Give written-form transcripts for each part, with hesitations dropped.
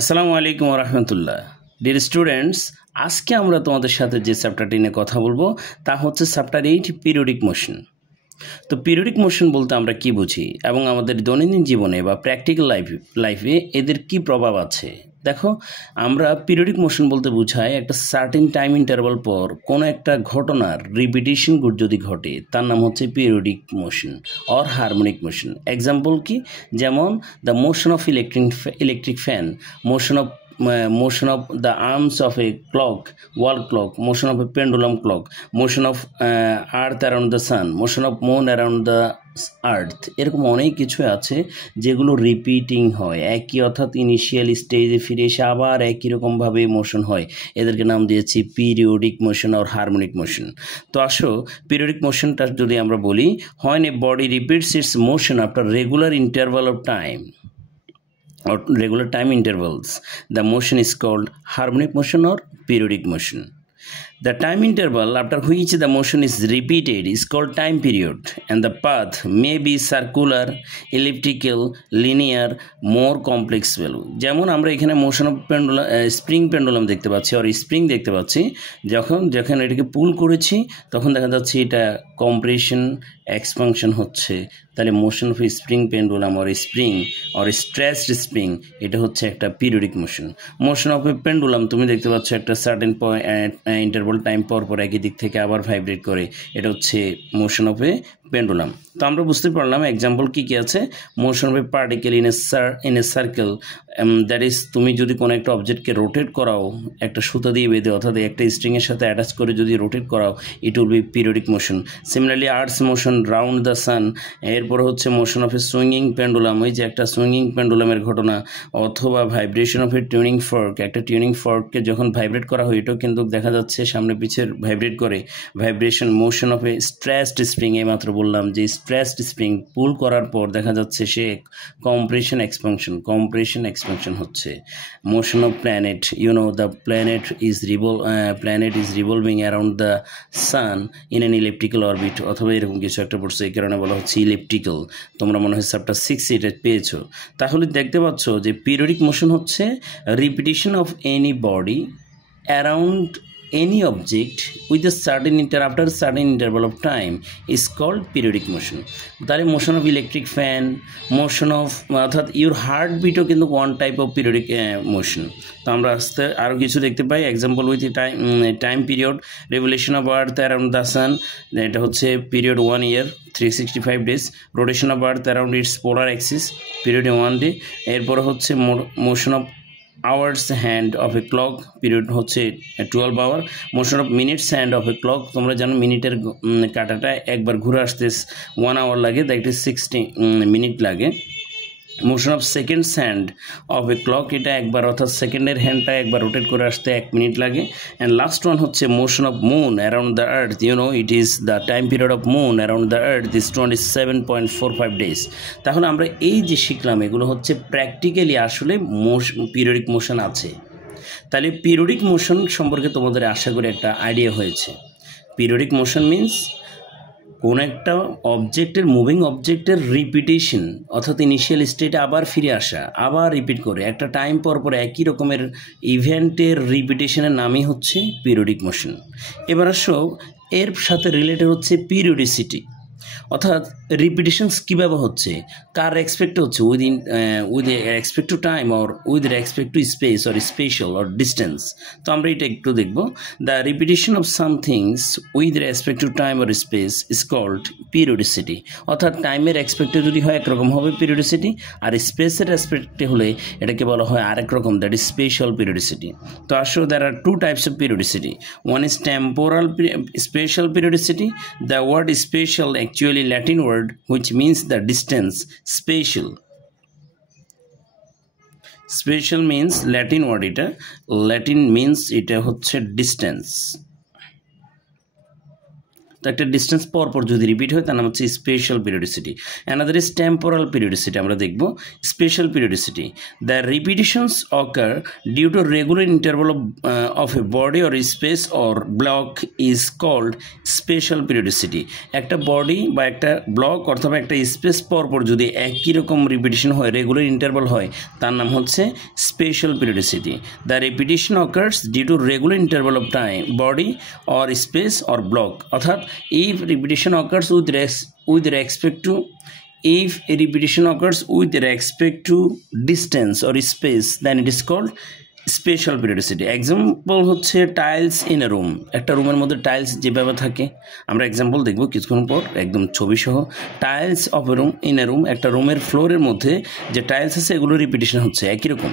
আসসালামু আলাইকুম রহমতুল্লাহ। Dear students, আজকে আমরা তোমাদের সাথে যে চ্যাপ্টারটি নিয়ে কথা বলবো তা হচ্ছে চ্যাপ্টার 8 পিরিয়ডিক মোশন। তো পিরিয়ডিক মোশন বলতে আমরা কি বুঝি এবং আমাদের দৈনন্দিন জীবনে বা প্র্যাকটিক্যাল লাইফে এদের কি প্রভাব আছে। দেখো, আমরা পিরিয়ডিক মোশন বলতে বোঝাই একটা সার্টেন টাইম ইন্টারভাল পর কোনো একটা ঘটনার রিপিটেশন যদি ঘটে তার নাম হচ্ছে periodic motion or harmonic motion. Example কি? যেমন the motion of electric fan, motion of the arms of a clock, wall clock, motion of a pendulum clock, motion of earth around the sun, motion of moon around the আর্থ। এরকম অনেক কিছু আছে যেগুলো repeating হয়, একই অর্থাৎ initial স্টেজে ফিরে এসে আবার একই রকমভাবে মোশন হয়। এদেরকে নাম দিয়েছি পিরিয়ডিক মোশন আর হারমোনিক মোশন। তো আসো, পিরিয়ডিক মোশনটা যদি আমরা বলি, when a body repeats its motion after regular interval of time or regular time intervals, the motion is called harmonic motion or periodic motion. The time interval after which the motion is repeated is called time period, and the path may be circular, elliptical, linear, more complex value. যেমন আমরা এখানে motion of pendulum, spring pendulum দেখতে পাচ্ছি আর spring দেখতে পাচ্ছি। যখন এটাকে পুল করেছি তখন দেখা যাচ্ছে এটা কম্প্রেশন এক্সপানশন হচ্ছে। তাহলে motion of spring pendulum or spring or stressed spring, এটা হচ্ছে একটা periodic motion. Motion of a pendulum তুমি দেখতে পাচ্ছ একটা সার্টেন ইন্টারভাল টাইম পর একই দিক থেকে আবার ভাইব্রেট করে, এটা হচ্ছে মোশন অফ এ পেন্ডুলাম। তো আমরা বুঝতে পারলাম এক্সাম্পল কি কি আছে। Motion of A particle in a circle, that is তুমি যদি কোনো একটা অবজেক্টকে রোটেট করাও একটা সুতা দিয়ে বেঁধে, অর্থাৎ একটা স্ট্রিংয়ের সাথে অ্যাটাচ করে যদি রোটেট করাও, it will be periodic motion. Similarly earths motion round the sun. এরপরে হচ্ছে motion of A swinging pendulum, ওই যে একটা সুইঙ্গিং পেন্ডুলামের ঘটনা। অথবা vibration of A tuning fork, একটা টিউনিং ফর্ককে যখন ভাইব্রেট করা হয় এটাও কিন্তু দেখা যাচ্ছে সামনে পিছের ভাইব্রেট করে। Vibration motion of a stressed spring, এই মাত্র বললাম যে স্ট্রেসড স্প্রিং পুল করার পর দেখা যাচ্ছে সে কম্প্রেশন এক্সপানশন হচ্ছে। Motion of planet, the planet is revolving around the San in an electrical orbit, অথবা এরকম কিছু একটা পড়ছে, এই কারণে বলা হচ্ছে ইলেকট্রিক্যাল। তোমরা মনে হয় চ্যাপ্টার 6 এটা পেয়েছো। তাহলে দেখতে পাচ্ছ যে পিরিয়ডিক মোশন হচ্ছে repetition of any body around any object with a after a certain interval of time is called periodic motion. তাহলে motion of electric fan, motion of, অর্থাৎ ইউর হার্ট বিটও কিন্তু one type of periodic motion. তো আমরা আস্তে আরও কিছু দেখতে পাই। Example with time period, revolution of earth around the sun, এটা হচ্ছে period 1 year 365 days। Rotation of earth around its polar axis, period 1 day। এরপরে হচ্ছে motion of hours hand of a clock, period হচ্ছে 12 hour। Motion of minutes hand of a clock, তোমরা জানো মিনিটের কাঁটাটা একবার ঘুরে আসতে 1 hour লাগে, দ্যাট ইজ 60 মিনিট লাগে। Motion of seconds hand of a clock, এটা একবার, অর্থাৎ সেকেন্ডের হ্যান্ডটা একবার রোটেট করে আসতে 1 মিনিট লাগে। অ্যান্ড লাস্ট ওয়ান হচ্ছে motion of moon around the earth, it is the time period of moon around the earth is 27.45 days। তাহলে আমরা এই যে শিখলাম এগুলো হচ্ছে প্র্যাকটিক্যালি আসলে পিরিয়ডিক মোশন আছে। তাহলে পিরিয়ডিক মোশন সম্পর্কে তোমাদের আশা করি একটা আইডিয়া হয়েছে। পিরিয়ডিক মোশন মিন্স কোন একটা মুভিং অবজেক্টের রিপিটেশন, অর্থাৎ ইনিশিয়াল স্টেটে আবার ফিরে আসা, আবার রিপিট করে একটা টাইম পর একই রকমের ইভেন্টের রিপিটেশনের নামই হচ্ছে পিরিয়ডিক মোশন। এবার আসো, এর সাথে রিলেটেড হচ্ছে পিরিয়ডিসিটি, অর্থাৎ রিপিটেশনস কীভাবে হচ্ছে, কার রেসপেক্ট হচ্ছে, with respect to time or with respect to space or spatial or distance. তো আমরা এটা একটু দেখব। The repetition of somethings with respect to time or space is called periodicity. অর্থাৎ টাইমের রেসপেক্টে যদি হয় একরকম হবে পিরিয়ডিসিটি, আর স্পেসের রেসপেক্টে হলে এটাকে বলা হয় আরেক রকম, দ্যাট ইজ স্পেশাল পিরিয়ডিসিটি। তো আসো, there are 2 types of periodicity. One is temporal spatial periodicity. The word spatial actually Latin word which means the distance. Spatial means Latin word, এটা Latin means এটা হচ্ছে distance. একটা distance পর পর যদি repeat হয় তার নাম হচ্ছে special periodicity. Another is temporal periodicity. আমরা দেখব special periodicity, the repetitions occur due to regular interval of a body or space or block is called special periodicity. একটা বডি বা একটা ব্লক অথবা একটা স্পেস পর পর যদি একই রকম রিপিটিশন হয়, রেগুলার ইন্টারভাল হয়, তার নাম হচ্ছে special periodicity. The repetition occurs due to regular interval of time, body or space or block, অর্থাৎ if repetition occurs with respect to distance or space, then it is called special periodicity. Example হচ্ছে tiles in a room. একটা রুমের মধ্যে tiles যেভাবে থাকে, আমরা example দেখব কিছুক্ষণ পর একদম ছবি সহ। Tiles of A room in a room, একটা রুমের ফ্লোরের মধ্যে যে টাইলস আছে এগুলো রিপিটিশন হচ্ছে একই রকম।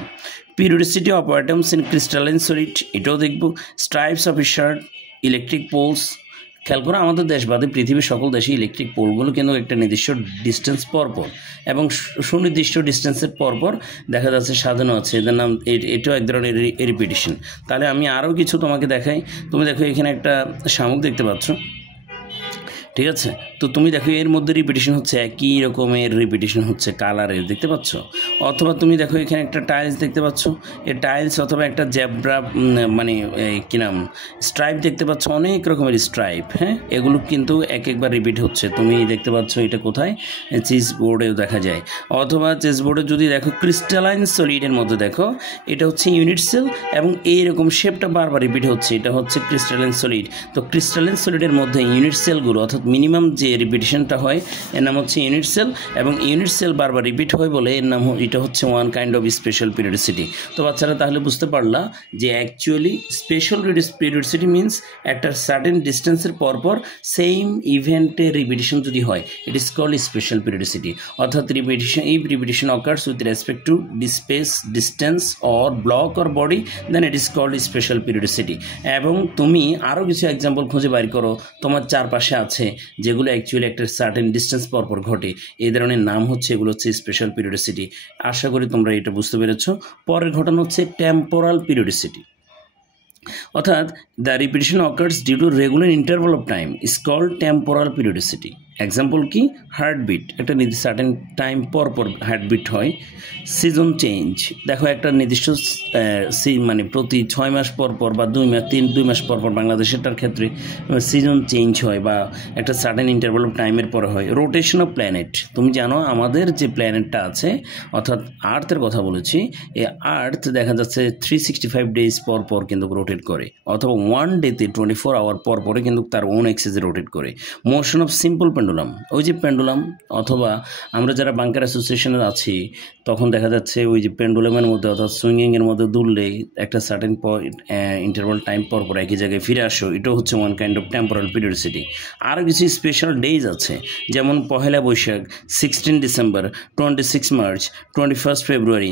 Periodicity of atoms in crystalline solid, এটাও দেখব। Stripes of a shirt, electric poles. খেয়াল করে আমাদের দেশ বাদে পৃথিবীর সকল দেশে ইলেকট্রিক পোলগুলো কিন্তু একটা নির্দিষ্ট ডিস্টেন্স পরপর এবং সুনির্দিষ্ট ডিস্টেন্সের পরপর দেখা যাচ্ছে সাজানো আছে, এদের নাম, এটাও এক ধরনের রিপিটিশন। তাহলে আমি আরও কিছু তোমাকে দেখাই। তুমি দেখো এখানে একটা শামুক দেখতে পাচ্ছ, ঠিক আছে? তো তুমি দেখো এর মধ্যে রিপিটিশন হচ্ছে, একই রকমের রিপিটিশন হচ্ছে কালারের, দেখতে পাচ্ছ? অথবা তুমি দেখো এখানে একটা টাইলস দেখতে পাচ্ছ, এই টাইলস অথবা একটা জেব্রা মানে কী নাম স্ট্রাইপ দেখতে পাচ্ছ, অনেক রকমের স্ট্রাইপ, হ্যাঁ, এগুলো কিন্তু একবার রিপিট হচ্ছে। তুমি দেখতে পাচ্ছ এটা কোথায়? চিজ বোর্ডেও দেখা যায়। অথবা চিজ বোর্ডে যদি দেখো ক্রিস্টালাইন সলিডের মধ্যে দেখো এটা হচ্ছে ইউনিট সেল এবং এইরকম শেপটা বারবার রিপিট হচ্ছে, এটা হচ্ছে ক্রিস্টালাইন সলিড। তো ক্রিস্টালাইন সলিডের মধ্যে ইউনিট সেলগুলো অর্থাৎ মিনিমাম যে রিপিটিশনটা হয় এর নাম হচ্ছে ইউনিট সেল, এবং ইউনিট সেল বারবার রিপিট হয় বলে এর নাম, এটা হচ্ছে one kind of special periodicity. তো বাচ্চারা তাহলে বুঝতে পারলা যে অ্যাকচুয়ালি স্পেশাল পিরিয়ডিসিটি মিনস একটা সার্টেন ডিস্টেন্সের পরপর সেম ইভেন্টের রিপিটিশন যদি হয়, it is called special periodicity. অর্থাৎ repetition occurs with respect to space, distance or block or body, then it is called special periodicity. এবং তুমি আরও কিছু এক্সাম্পল খুঁজে বাইর করো তোমার চারপাশে আছে যেগুলো অ্যাকচুয়ালি একটা সার্টেন ডিস্টেন্স পরপর ঘটে, এই ধরনের নাম হচ্ছে, এগুলো হচ্ছে স্পেশাল পিরিয়ডিসিটি। আশা করি তোমরা এটা বুঝতে পেরেছ। পরের ঘটনা হচ্ছে টেম্পোরাল পিরিয়ডিসিটি, অর্থাৎ the repetition occurs due to regular interval of time is called temporal periodicity. Example কি? হার্টবিট, একটা নির্দিষ্ট সার্টেন টাইম পর পর হার্টবিট হয়। সিজন চেঞ্জ, দেখো একটা নির্দিষ্ট মানে প্রতি 6 মাস পর পর বা 2 মাস পর পর বাংলাদেশেরটার ক্ষেত্রে সিজন চেঞ্জ হয় বা একটা সার্টেন ইন্টারভাল অফ টাইমের পরে হয়। রোটেশন অফ প্ল্যানেট, তুমি জানো আমাদের যে প্ল্যানেটটা আছে অর্থাৎ আর্থের কথা বলেছি, এই আর্থ দেখা যাচ্ছে 365 ডেজ পর পর কিন্তু রোটেট করে, অথবা 1 ডেতে 24 আওয়ার পর পরে কিন্তু তার ওন এক্সিসে রোটেট করে। মোশন অফ সিম্পল পেন্ডুলাম, ওই যে পেন্ডুলাম, অথবা আমরা যারা বাংকার অ্যাসোসিয়েশনে আছি তখন দেখা যাচ্ছে ওই যে পেন্ডুলামের মধ্যে অর্থাৎ সুইঙ্গিংয়ের মধ্যে দুললে একটা সার্টেন ইন্টারভাল টাইম পর পর একই জায়গায় ফিরে আসো, এটাও হচ্ছে one kind of temporal periodicity. আরও কিছু স্পেশাল ডেজ আছে, যেমন Pohela Boishakh, 16 December, 26 March, 21 February,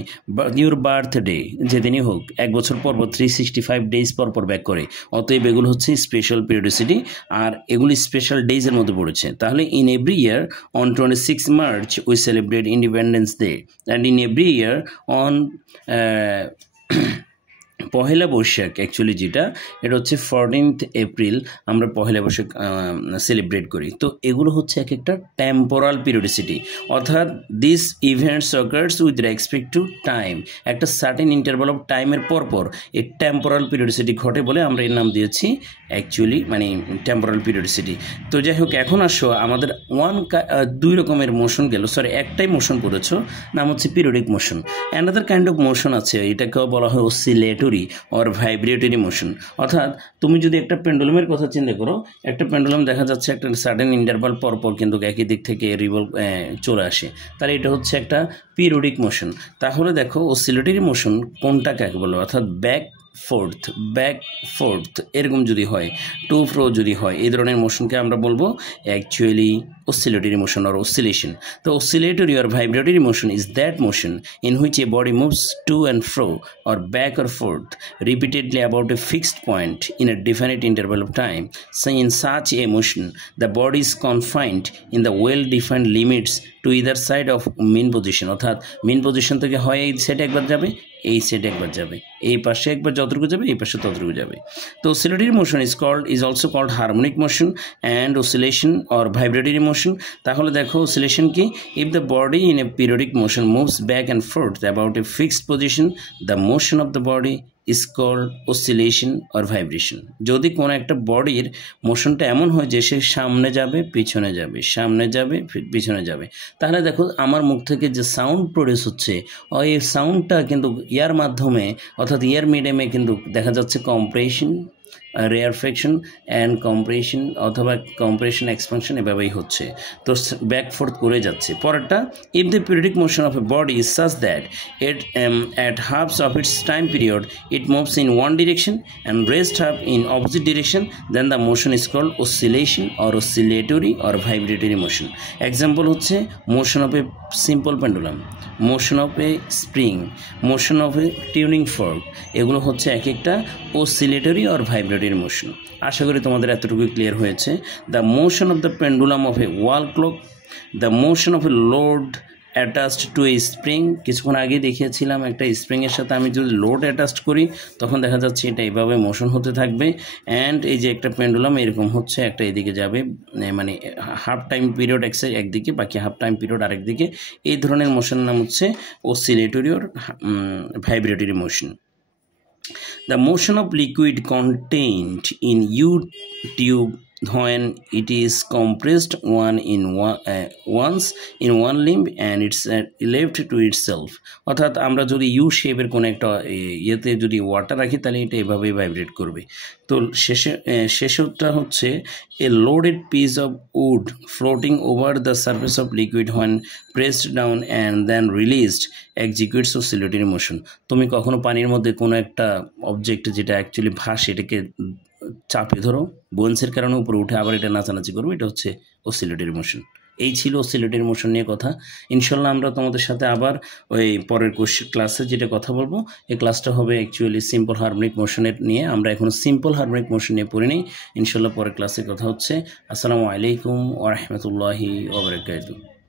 your birthday, যেদিনই হোক 1 বছর পর পর 365 ডেজ পর পর ব্যাক করে। অতএব এগুলো হচ্ছে স্পেশাল পিরিয়ডিসিটি, আর এগুলি স্পেশাল ডেজের মধ্যে পড়েছে। তাহলে in every year on 26 March we celebrate Independence Day, and in every year on Pohela Boishakh, actually যেটা এটা হচ্ছে 14th এপ্রিল আমরা পহেলা বৈশাখ সেলিব্রেট করি। তো এগুলো হচ্ছে এক একটা টেম্পোরাল পিরিয়ডিসিটি, অর্থাৎ this events occurs with respect to time, একটা সার্টেন ইন্টারভাল অফ টাইমের পরপর এই টেম্পোরাল পিরিয়ডিসিটি ঘটে বলে আমরা এর নাম দিয়েছি অ্যাকচুয়ালি মানে টেম্পোরাল পিরিয়ডিসিটি। তো যাই হোক, এখন আসো আমাদের 2 রকমের মোশন গেল, সরি একটাই মোশন পড়েছো, নাম হচ্ছে periodic motion. Another kind of motion আছে, এটাকেও বলা হয় অসিলেটরি or vibratory motion। অর্থাৎ তুমি যদি একটা পেন্ডুলামের কথা চিন্তা করো, একটা পেন্ডুলাম দেখা যাচ্ছে একটা সার্টেন ইন্টারভাল পর পর কিন্তু একই দিক থেকে চলে আসে, তাহলে এটা হচ্ছে একটা পিরিয়ডিক মোশন। তাহলে দেখো অসিলেটরি মোশন কোনটা কাকে বলে, অর্থাৎ ব্যাক ফোর্থ এরকম যদি হয়, টু ফ্রো যদি হয়, এই ধরনের মোশনকে আমরা বলবো actually oscillatory motion or oscillation. The oscillatory or vibratory motion is that motion in which a body moves to and fro or back or forth repeatedly about a fixed point in a definite interval of time. So in such a motion, the body is confined in the well-defined limits to either side of mean position, অর্থাৎ mean position থেকে হয় এই সেটে একবার যাবে, এই সেটে একবার যাবে, এই পাশে একবার যতটুকু যাবে এই পাশে ততটুকু যাবে। তো oscillatory motion is also called harmonic motion and oscillation or vibratory motion. তাহলে দেখো অসিলেশন কি? If the body in a periodic motion moves back and forth about a fixed position, the motion of the body is called oscillation or vibration. যদি কোনো একটা বডির মোশনটা এমন হয় যে সে সামনে যাবে পিছনে যাবে, সামনে যাবে পিছনে যাবে, তাহলে দেখো আমার মুখ থেকে যে সাউন্ড প্রডিউস হচ্ছে ওই সাউন্ডটা কিন্তু ইয়ার মাধ্যমে অর্থাৎ ইয়ার মিডিয়ামে কিন্তু দেখা যাচ্ছে কম্প্রেশন, রেয়ারফেকশন অ্যান্ড কম্প্রেশন অথবা কম্প্রেশন এক্সপানশন এভাবেই হচ্ছে। তো ব্যাক ফোর্থ করে যাচ্ছে। পরেরটা, if the periodic motion of a body is such that it at halves of its time period it moves in one direction and rest half in opposite direction, then the motion is called oscillation or oscillatory or vibratory motion. Example হচ্ছে motion of a simple pendulum, motion of a spring, motion of A tuning fork, এগুলো হচ্ছে এক একটা oscillatory or vibratory motion. আশা করি তোমাদের এতটুকু clear হয়েছে। The motion of the pendulum of A wall clock, the motion of A load attached to A spring, কিছুক্ষণ আগে দেখিয়েছিলাম একটা স্প্রিংয়ের সাথে আমি যদি লোড অ্যাটাচড করি তখন দেখা যাচ্ছে এটা এইভাবে মোশন হতে থাকবে। অ্যান্ড এই যে একটা পেন্ডুলাম এরকম হচ্ছে, একটা এদিকে যাবে, মানে হাফ টাইম পিরিয়ড একদিকে, বাকি হাফ টাইম পিরিয়ড আরেকদিকে। এই ধরনের মোশনের নাম হচ্ছে oscillatory or vibratory motion. The motion of liquid contained in U-tube when it is compressed once in one limb and it's left to itself, অর্থাৎ আমরা যদি ইউ শেপের কোনো একটা ইয়েতে যদি ওয়াটার রাখি তাহলে এটা এভাবেই ভাইব্রেট করবে। তো শেষটা হচ্ছে a loaded piece of wood floating over the surface of liquid when pressed down and then released executes oscillatory motion। তুমি কখনো পানির মধ্যে কোনো একটা অবজেক্ট যেটা অ্যাকচুয়ালি ভাসে এটাকে চাপে ধরো, বোনসের কারণে উপরে উঠে আবার এটা নাচানাচি করবে, এটা হচ্ছে অসিলেটরি মোশন। এই ছিল অসিলেটরি মোশন নিয়ে কথা। ইনশাল্লাহ আমরা তোমাদের সাথে আবার ওই পরের ক্লাসে যেটা কথা বলবো এই ক্লাসটা হবে অ্যাকচুয়ালি সিম্পল হারমোনিক মোশনের নিয়ে। আমরা এখনও সিম্পল হারমোনিক মোশন নিয়ে পড়িনি। ইনশাল্লাহ পরের ক্লাসে কথা হচ্ছে। আসসালামু আলাইকুম ওয়া রাহমাতুল্লাহি ওয়া বারাকাতুহু।